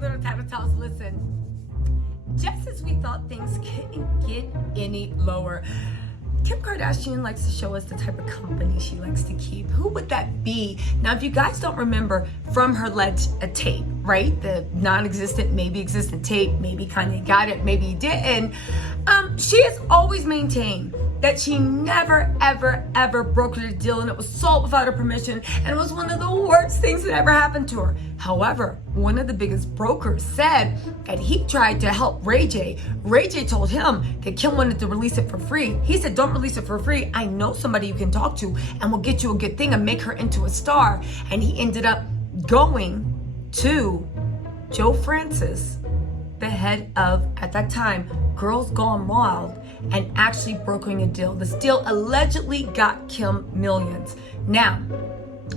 my little TisaTells, listen. Just as we thought things couldn't get any lower, Kim Kardashian likes to show us the type of company she likes to keep. Who would that be? Now, if you guys don't remember from her alleged tape, right? The non-existent, maybe existent tape, maybe Kanye got it, maybe he didn't. She has always maintained that she never, ever, ever brokered a deal, and it was sold without her permission, and it was one of the worst things that ever happened to her. However, one of the biggest brokers said that he tried to help Ray J. Ray J told him that Kim wanted to release it for free. He said, don't release it for free. I know somebody you can talk to, and we'll get you a good thing and make her into a star. And he ended up going to Joe Francis, the head of, at that time, Girls Gone Wild, and actually brokering a deal. This deal allegedly got Kim millions. Now,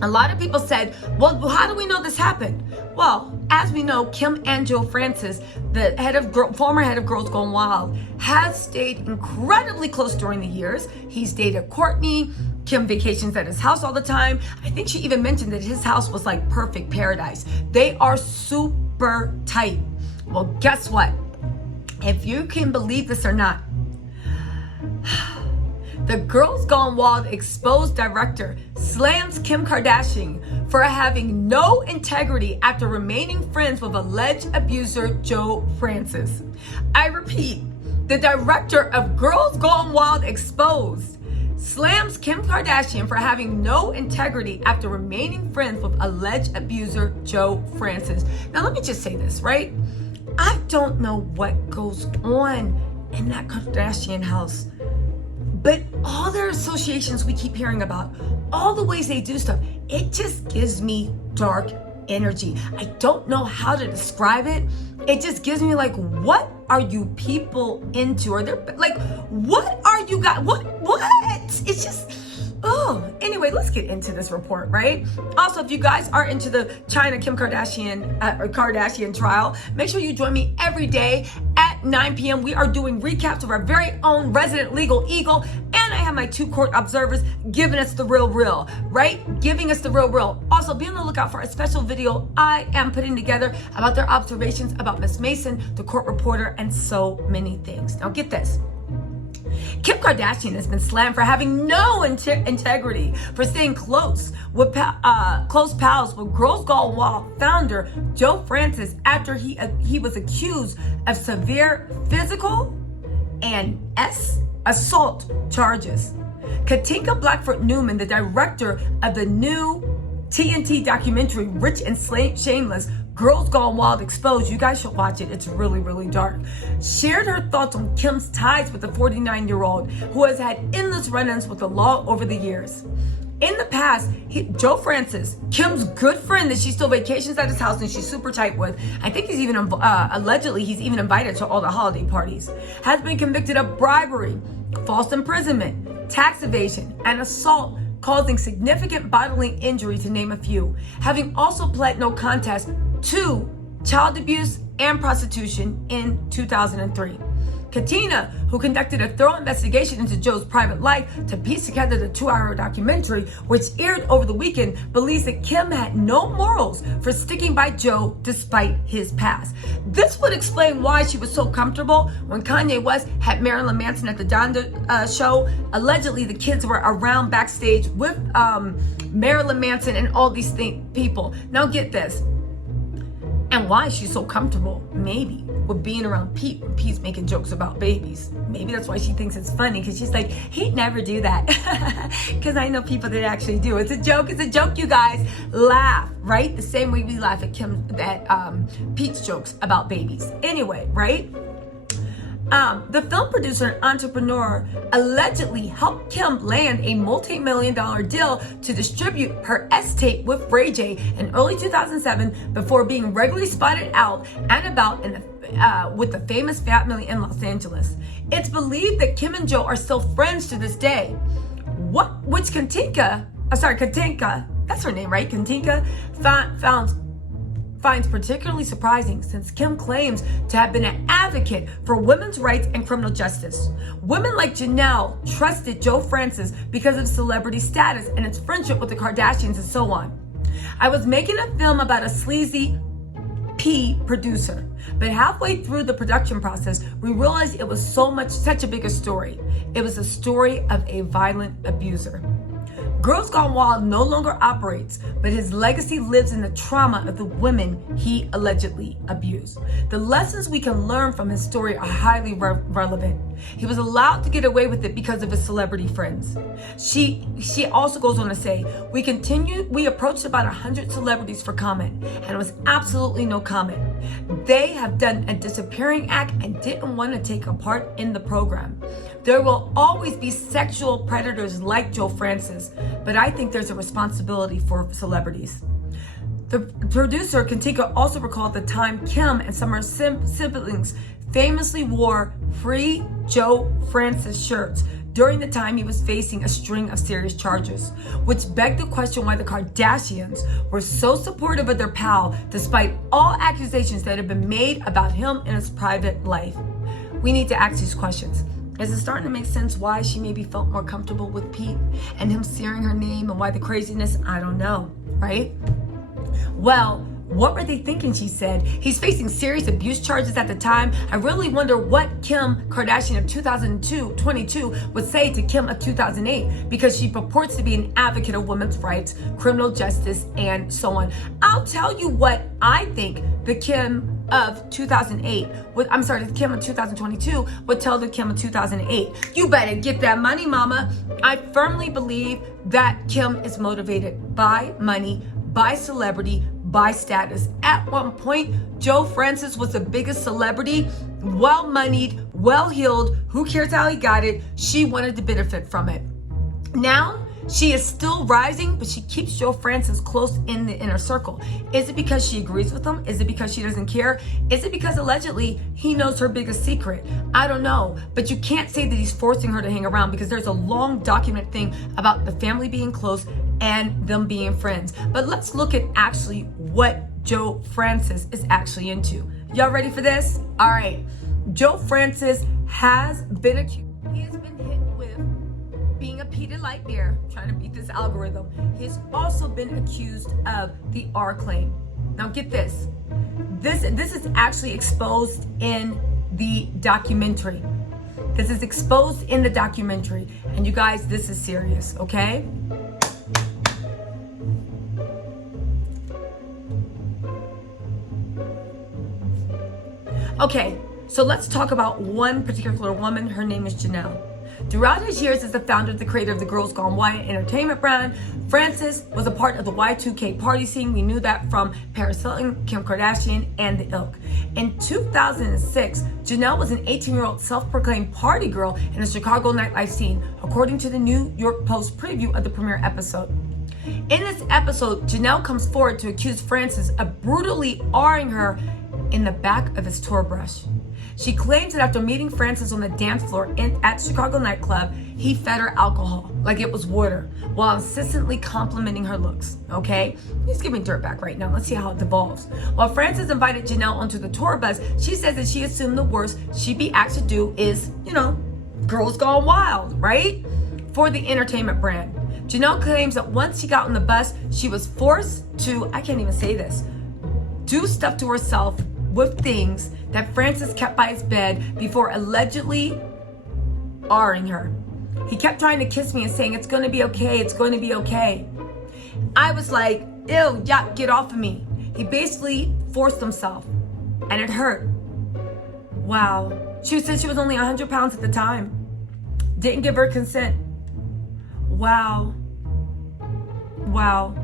a lot of people said, well, how do we know this happened? Well, as we know, Kim and Joe Francis, the former head of Girls Gone Wild, has stayed incredibly close during the years. He's dated Courtney. Kim vacations at his house all the time. I think she even mentioned that his house was like perfect paradise. They are super tight. Well, guess what? If you can believe this or not, the Girls Gone Wild exposed director slams Kim Kardashian for having no integrity after remaining friends with alleged abuser Joe Francis. I repeat, the director of Girls Gone Wild exposed slams Kim Kardashian for having no integrity after remaining friends with alleged abuser Joe Francis. Now, let me just say this, right? I don't know what goes on in that Kardashian house, but all their associations we keep hearing about, all the ways they do stuff, it just gives me dark energy. I don't know how to describe it. It just gives me like, what are you people into? Are there like, what are you guys? What? It's just, oh. Anyway, let's get into this report, right? Also, if you guys are into the China Kim Kardashian trial, make sure you join me every day at 9 p.m. We are doing recaps of our very own resident legal eagle, and I have my 2 court observers giving us the real, right? Giving us the real. Also, be on the lookout for a special video I am putting together about their observations about Miss Mason, the court reporter, and so many things. Now, get this. Kim Kardashian has been slammed for having no integrity, for staying close pals with Girls Gone Wild founder Joe Francis after he was accused of severe physical and assault charges. Katinka Blackford Newman, the director of the new TNT documentary Rich and Shameless, Girls Gone Wild Exposed, you guys should watch it, it's really, really dark, shared her thoughts on Kim's ties with the 49-year-old who has had endless run-ins with the law over the years. In the past, Joe Francis, Kim's good friend that she still vacations at his house and she's super tight with, I think he's even, allegedly, he's even invited to all the holiday parties, has been convicted of bribery, false imprisonment, tax evasion, and assault, causing significant bodily injury, to name a few, having also pled no contest to child abuse and prostitution in 2003. Katina, who conducted a thorough investigation into Joe's private life to piece together the 2-hour documentary, which aired over the weekend, believes that Kim had no morals for sticking by Joe despite his past. This would explain why she was so comfortable when Kanye West had Marilyn Manson at the Donda show. Allegedly, the kids were around backstage with Marilyn Manson and all these people. Now get this. And why she's so comfortable, maybe, with being around Pete when Pete's making jokes about babies. Maybe that's why she thinks it's funny, because she's like, he'd never do that. Because I know people that actually do. It's a joke, you guys. Laugh, right? The same way we laugh at Pete's jokes about babies. Anyway, right? The film producer and entrepreneur allegedly helped Kim land a multi-million-dollar deal to distribute her S-tape with Ray J in early 2007 before being regularly spotted out and about with the famous family in Los Angeles. It's believed that Kim and Joe are still friends to this day. Katinka, that's her name, right? Katinka finds particularly surprising, since Kim claims to have been an advocate for women's rights and criminal justice. Women like Janelle trusted Joe Francis because of celebrity status and its friendship with the Kardashians and so on. I was making a film about a sleazy key producer. But halfway through the production process, we realized it was such a bigger story. It was a story of a violent abuser. Girls Gone Wild no longer operates, but his legacy lives in the trauma of the women he allegedly abused. The lessons we can learn from his story are highly relevant. He was allowed to get away with it because of his celebrity friends. She also goes on to say, we approached about 100 celebrities for comment, and it was absolutely no comment. They have done a disappearing act and didn't want to take a part in the program. There will always be sexual predators like Joe Francis, but I think there's a responsibility for celebrities. The producer Katinka also recalled the time Kim and some of her siblings famously wore free Joe Francis shirts during the time he was facing a string of serious charges, which begged the question why the Kardashians were so supportive of their pal despite all accusations that had been made about him and his private life. We need to ask these questions. Is it starting to make sense why she maybe felt more comfortable with Pete and him searing her name, and why the craziness? I don't know, right? Well, what were they thinking, she said. He's facing serious abuse charges at the time. I really wonder what Kim Kardashian of 2022 would say to Kim of 2008, because she purports to be an advocate of women's rights, criminal justice, and so on. I'll tell you what I think the Kim of 2008, the Kim of 2022 would tell the Kim of 2008. You better get that money, mama. I firmly believe that Kim is motivated by money, by celebrity, by status. At one point, Joe Francis was the biggest celebrity, well-moneyed, well-heeled. Who cares how he got it? She wanted to benefit from it. Now, she is still rising, but she keeps Joe Francis close in the inner circle. Is it because she agrees with him? Is it because she doesn't care? Is it because allegedly he knows her biggest secret? I don't know, but you can't say that he's forcing her to hang around, because there's a long documented thing about the family being close and them being friends. But let's look at actually what Joe Francis is actually into. Y'all ready for this? All right. Joe Francis has been accused. He has been hit with being a Peter Light bear, trying to beat this algorithm. He's also been accused of the R claim. Now get this. This is actually exposed in the documentary. This is exposed in the documentary. And you guys, this is serious, okay? Okay, so let's talk about one particular woman. Her name is Janelle. Throughout his years as the founder and the creator of the Girls Gone Wild entertainment brand, Francis was a part of the Y2K party scene. We knew that from Paris Hilton, Kim Kardashian, and the ilk. In 2006, Janelle was an 18-year-old self-proclaimed party girl in the Chicago nightlife scene, according to the New York Post preview of the premiere episode. In this episode, Janelle comes forward to accuse Francis of brutally R-ing her in the back of his tour brush. She claims that after meeting Francis on the dance floor at Chicago nightclub, he fed her alcohol like it was water, while insistently complimenting her looks, okay? He's giving dirt back right now. Let's see how it devolves. While Francis invited Janelle onto the tour bus, she says that she assumed the worst she'd be asked to do is, Girls Gone Wild, right? For the entertainment brand. Janelle claims that once she got on the bus, she was forced to, I can't even say this, do stuff to herself with things that Francis kept by his bed before allegedly R-ing her. He kept trying to kiss me and saying, it's going to be okay, it's going to be okay. I was like, ew, yuck, get off of me. He basically forced himself, and it hurt. Wow. She said she was only 100 pounds at the time. Didn't give her consent. Wow. Wow.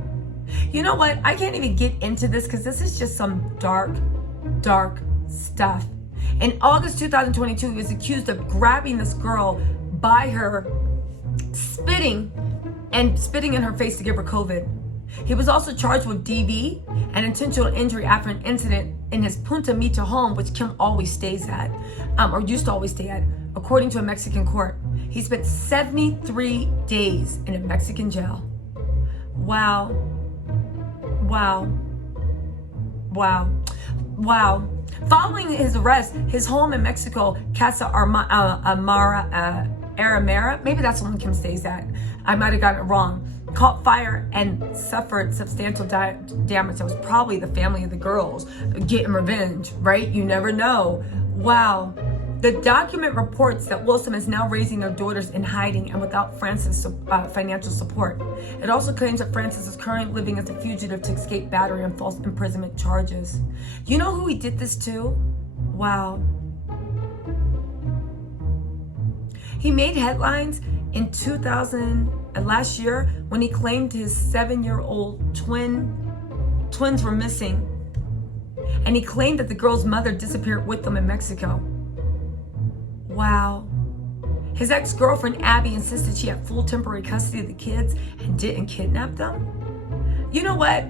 You know what? I can't even get into this because this is just some dark stuff. In August 2022, he was accused of grabbing this girl by her, spitting in her face to give her COVID. He was also charged with DV and intentional injury after an incident in his Punta Mita home, which Kim always stays at, or used to always stay at, according to a Mexican court. He spent 73 days in a Mexican jail. Wow. Wow. Wow. Wow. Following his arrest, his home in Mexico, Casa Aramara, maybe that's the one Kim stays at. I might have gotten it wrong. caught fire and suffered substantial damage. That was probably the family of the girls getting revenge, right? You never know. Wow. The document reports that Wilson is now raising their daughters in hiding and without Francis' financial support. It also claims that Francis is currently living as a fugitive to escape battery and false imprisonment charges. You know who he did this to? Wow. He made headlines in 2000 last year when he claimed his 7-year-old twins were missing. And he claimed that the girl's mother disappeared with them in Mexico. Wow. His ex-girlfriend Abby insisted she had full temporary custody of the kids and didn't kidnap them. You know what?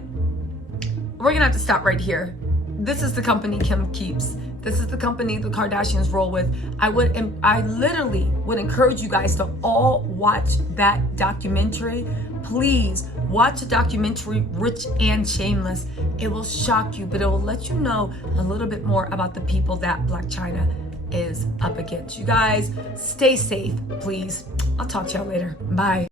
We're gonna have to stop right here. This is the company Kim keeps. This is the company the Kardashians roll with. I literally would encourage you guys to all watch that documentary. Please watch the documentary Rich and Shameless. It will shock you, but it will let you know a little bit more about the people that Blac Chyna is up against. You guys, stay safe, please. I'll talk to y'all later. Bye.